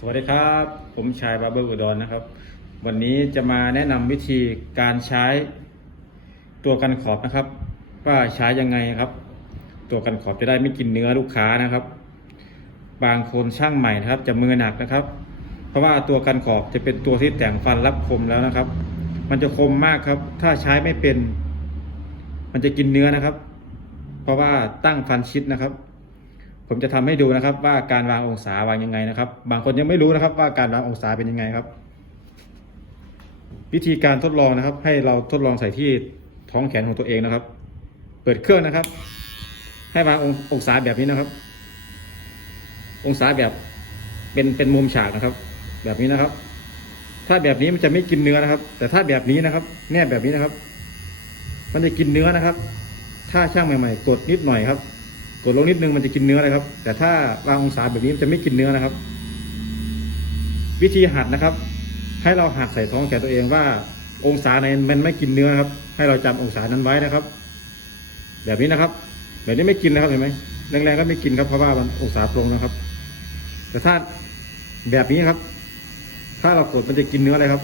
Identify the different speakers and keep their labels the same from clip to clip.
Speaker 1: สวัสดีครับ ผมชายบาเบอร์อุดรนะครับ วันนี้จะมาแนะนำวิธีการใช้ตัวกันขอบนะครับ ว่าใช้ยังไงครับ ตัวกันขอบจะได้ไม่กินเนื้อลูกค้านะครับ บางคนช่างใหม่นะครับ จะมือหนักนะครับ เพราะว่าตัวกันขอบจะเป็นตัวที่แต่งฟันรับคมแล้วนะครับ มันจะคมมากครับ ถ้าใช้ไม่เป็น มันจะกินเนื้อนะครับ เพราะว่าตั้งฟันชิดนะครับ ผมจะทำให้ดูนะครับ ว่าการวางองศาวางยังไงนะครับ บางคนยังไม่รู้นะครับ ว่าการวางองศาเป็นยังไงครับ วิธีการทดลองนะครับ ให้เราทดลองใส่ที่ท้องแขนของตัวเองนะครับ เปิดเครื่องนะครับ ให้วางององศาแบบนี้นะครับ องศาแบบเป็นเป็นมุมฉากนะครับ แบบนี้นะครับ ถ้าแบบนี้มันจะไม่กินเนื้อนะครับ แต่ถ้าแบบนี้นะครับ แนบแบบนี้นะครับ มันจะกินเนื้อนะครับ ถ้าช่างใหม่ ๆ กดนิดหน่อยครับ กดลงนิดนึงมันจะกินเนื้อเลยครับ แต่ถ้าวางองศาแบบนี้มันจะไม่กินเนื้อนะครับ วิธีหัดนะครับ ให้เราหัดใส่ท้องแขนตัวเองว่า องศาไหนมันไม่กินเนื้อครับ ให้เราจำองศานั้นไว้นะครับ แบบนี้นะครับ แบบนี้ไม่กินนะครับเห็นไหมแรงๆก็ไม่กินครับเพราะว่ามันองศาตรงนะครับ แต่ถ้าแบบนี้ครับ ถ้าเรากดมันจะกินเนื้อเลยครับ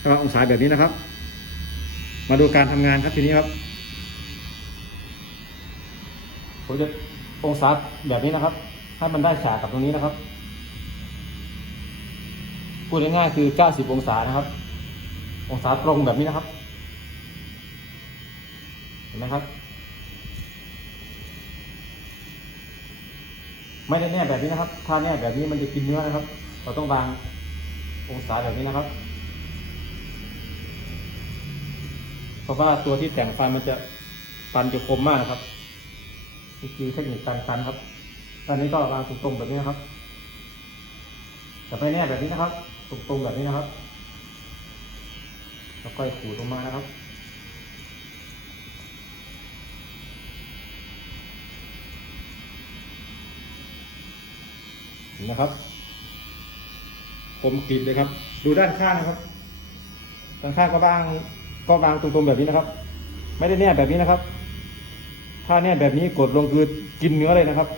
Speaker 1: ถ้าเราองศาแบบนี้นะครับ มาดูการทำงานครับทีนี้ครับ ผมจะองศาแบบนี้นะครับถ้มันได้ฉากกับตรงนี้นะครับ พูดง่ายๆคือ 90 องศานะครับ องศาตรงแบบนี้นะครับ เห็นไหมครับ ไม่ได้แน่แบบนี้นะครับ ถ้าแน่แบบนี้มันจะกินเนื้อนะครับ เราต้องวางองศาแบบนี้นะครับ เพราะว่าตัวที่แต่งฟันมันจะฟันจะคมมากนะครับ คือเทคนิคการคันครับ ตอนนี้ก็วางตรงๆแบบนี้นะครับแต่ไม่แน่แบบนี้นะครับ ตรงๆแบบนี้นะครับ แล้วก็ขูดลงมานะครับเห็นนะครับผมกรีดเลยครับ ดูด้านข้างนะครับด้านข้างก็วางก็วางตรงๆแบบนี้นะครับ ไม่ได้แน่แบบนี้นะครับ ถ้าเนี่ยแบบนี้กดลงคือกินเนื้อเลยนะครับ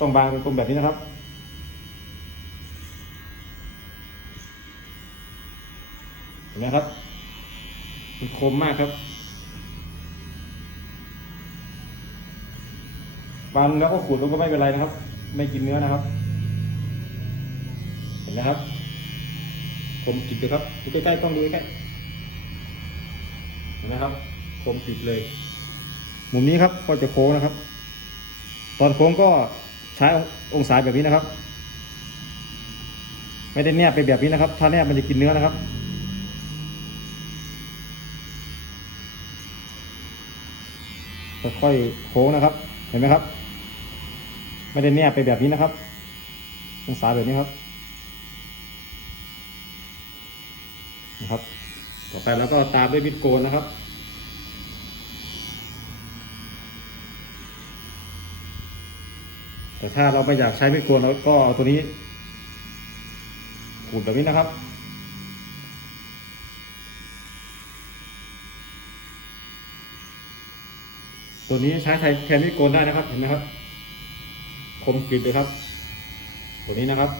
Speaker 1: ต้องวางตรงๆแบบนี้นะครับ เห็นไหมครับมันคมมากครับวางแล้วก็ขูดลงก็ไม่เป็นไรนะครับ ไม่กินเนื้อนะครับ เห็นไหมครับคมกริบเลยครับดูใกล้ๆต้องดูใกล้ๆเห็นไหมครับคมกริบเลย มุมนี้ครับก็จะโค้งนะครับ ตอนโค้งก็ใช้องศาแบบนี้นะครับ ไม่ได้แนบไปแบบนี้นะครับ ถ้าแนบมันจะกินเนื้อนะครับ ค่อยโค้งนะครับ เห็นไหมครับ ไม่ได้แนบไปแบบนี้นะครับ องศาแบบนี้ครับนะครับ ต่อไปแล้วก็ตามด้วยมิดโกนนะครับ แต่ถ้าเราไม่อยากใช้ไม่กลัวเราก็เอาตัวนี้ขูดแบบนี้นะครับตัวนี้ใช้แทนม่โกนได้นะครับ เห็นไหมครับ คมกริบเลยครับ ตัวนี้นะครับ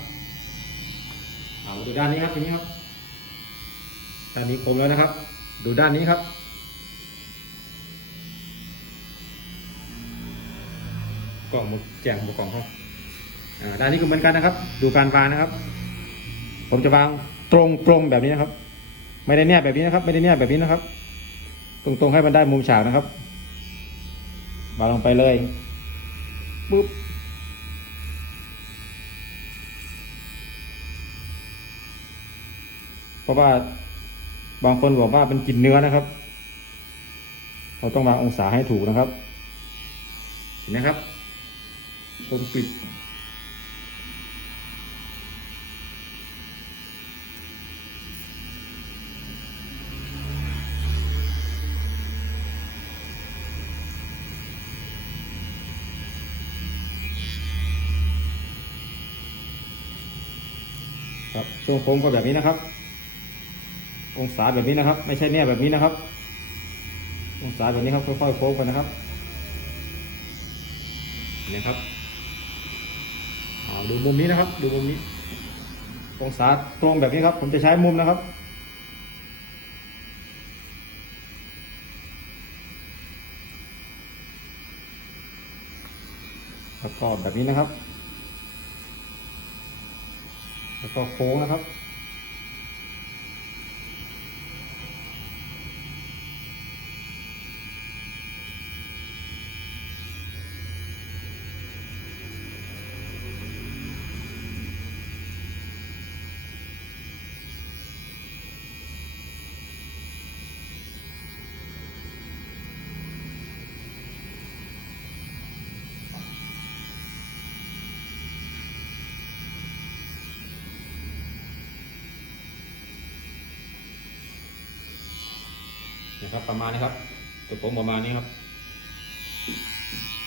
Speaker 1: เอาดูด้านนี้ครับทีนี้ครับด้านนี้คมแล้วนะครับ ดูด้านนี้ครับ กล่องหมดแจกหมดกล่องเขาด้านนี้ก็เหมือนกันนะครับ ดูการวางนะครับ ผมจะวางตรงตรงแบบนี้นะครับ ไม่ได้แนบแบบนี้นะครับ ไม่ได้แนบแบบนี้นะครับ ตรงตรงให้มันได้มุมฉากนะครับวางลงไปเลยปุ๊บเพราะว่าบางคนบอกว่าเป็นกินเนื้อนะครับ เราต้องวางองศาให้ถูกนะครับเห็นไหมครับ คมปิด ครับช่วงโค้งก็แบบนี้นะครับ องศาแบบนี้นะครับ ไม่ใช่เนี่ยแบบนี้นะครับ องศาแบบนี้ครับค่อยๆโค้งไปนะครับนไหมครับาดูมุมนี้นะครับ ดูมุมนี้ องศาตรงแบบนี้ครับ ผมจะใช้มุมนะครับ แล้วก็แบบนี้นะครับ แล้วก็โค้งนะครับ ประมาณนี้ครับตัวผมประมาณนี้ครับ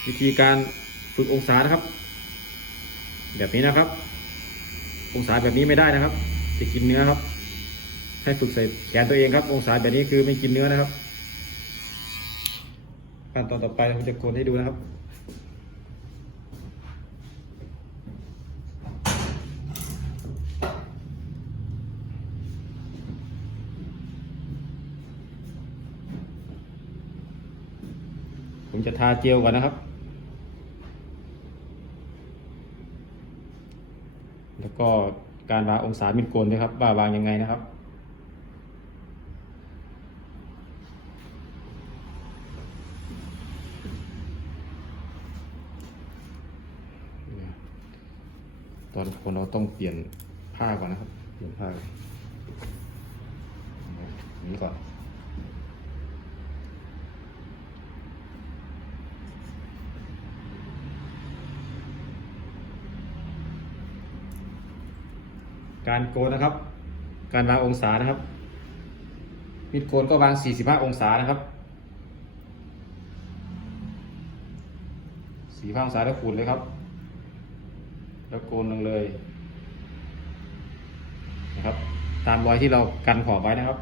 Speaker 1: วิธีการฝึกองศานะครับ แบบนี้นะครับ องศาแบบนี้ไม่ได้นะครับ จะกินเนื้อครับ ให้ฝึกใส่แขนตัวเองครับ องศาแบบนี้คือไม่กินเนื้อนะครับขั้นตอนต่อไปผมจะโกนให้ดูนะครับ ผมจะทาเจลก่อนนะครับ แล้วก็การวางองศามิดโกนด้วยครับว่าวางยังไงนะครับ ตอนคนเราต้องเปลี่ยนผ้าก่อนนะครับ เปลี่ยนผ้าก่อนอย่างนี้ก่อน การโกนนะครับ การวางองศานะครับ มิดโกนก็วาง 45 องศานะครับ45องศาแล้วขูดเลยครับ แล้วโกนลงเลยนะครับ ตามรอยที่เรากันขอบไว้นะครับ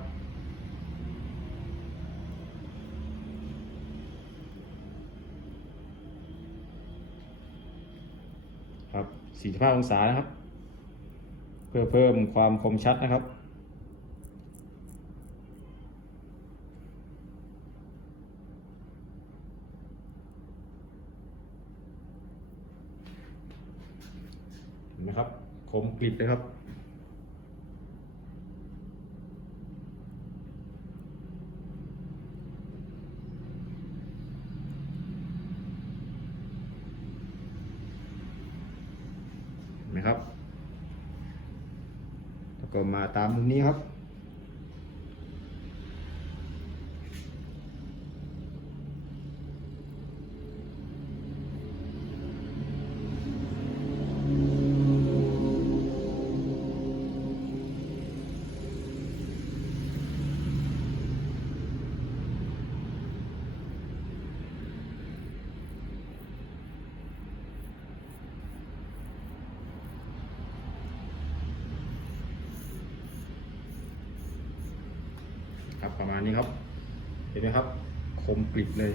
Speaker 1: ครับ45องศานะครับ เพื่อเพิ่มความคมชัดนะครับ เห็นไหมครับ คมกริบเลยครับ เห็นไหมครับ แล้ว ก็มาตามมุมนี้ครับ ครับประมาณนี้ครับ เห็นไหมครับ คมกริบเลย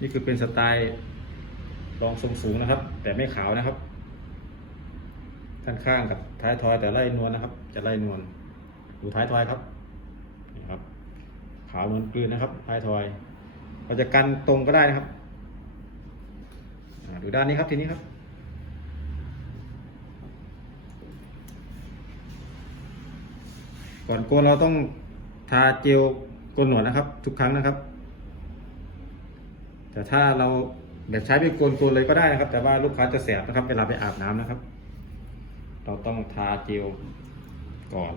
Speaker 1: นี่คือเป็นสไตล์รองทรงสูงนะครับ แต่ไม่ขาวนะครับด้านข้างกับท้ายทอยแต่ไล่นวลนะครับ จะไล่นวลดูท้ายทอยครับนี่ครับ ขาวนวลกลืนนะครับ ท้ายทอยเราจะกันตรงก็ได้นะครับดูด้านนี้ครับทีนี้ครับ ก่อนโกนเราต้องทาเจลโกนหนวดนะครับ ทุกครั้งนะครับ แต่ถ้าเราแบบใช้ไปโกนโกนเลยก็ได้นะครับ แต่ว่าลูกค้าจะแสบนะครับเวลาไปอาบน้ำนะครับ เราต้องทาเจลก่อน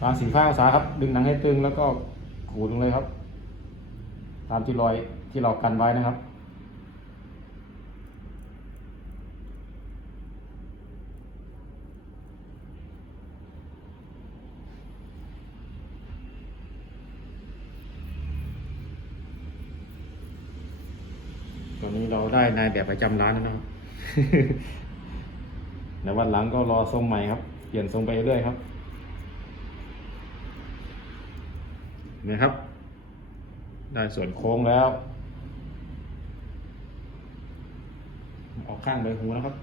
Speaker 1: ตามสีฟ้าองศาครับ ดึงหนังให้ตึงแล้วก็ขูดลงเลยครับ ตามที่รอยที่เรากันไว้นะครับ ตอ นี้เราได้นายแบบประจำร้านแล้วนะครับ ในวันหลังก็รอทรงใหม่ครับ เปลี่ยนทรงไปเรื่อยครับเห็นะครับ ได้ส่วนโค้งแล้ว ออกข้างใบหูนะครับ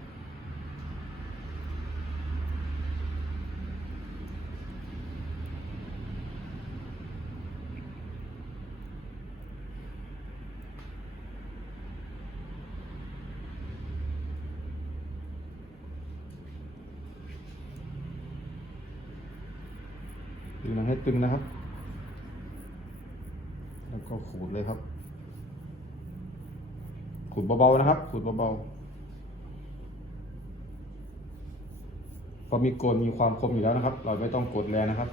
Speaker 1: ดึงมันให้ตึงนะครับ แล้วก็ขูดเลยครับ ขูดเบาๆนะครับ ขูดเบาๆพราะมีโกนมีความคมอยู่แล้วนะครับ เราไม่ต้องกดแรงนะครับ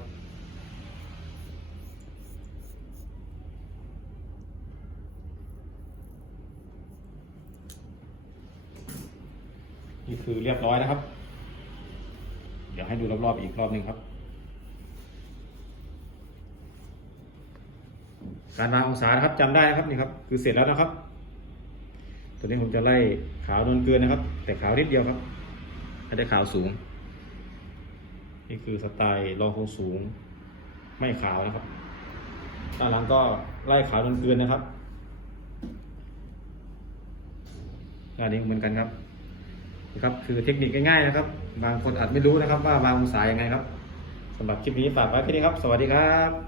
Speaker 1: นี่คือเรียบร้อยนะครับ เดี๋ยวให้ดูรอบๆอีกรอบหนึ่งครับ การวางองศานะครับจำได้นะครับนี่ครับ คือเสร็จแล้วนะครับ ตัวนี้ผมจะไล่ขาวนวลเกินนะครับ แต่ขาวนิดเดียวครับให้ได้ขาวสูง นี่คือสไตล์รองทรงสูง ไม่ขาวนะครับด้านหลังก็ไล่ขาวนวลเกินนะครับด้านนี้เหมือนกันครับนี่ครับคือเทคนิคง่ายๆนะครับ บางคนอาจไม่รู้นะครับว่าวางองศายังไงครับสำหรับคลิปนี้ฝากไว้แค่นี้ครับ สวัสดีครับ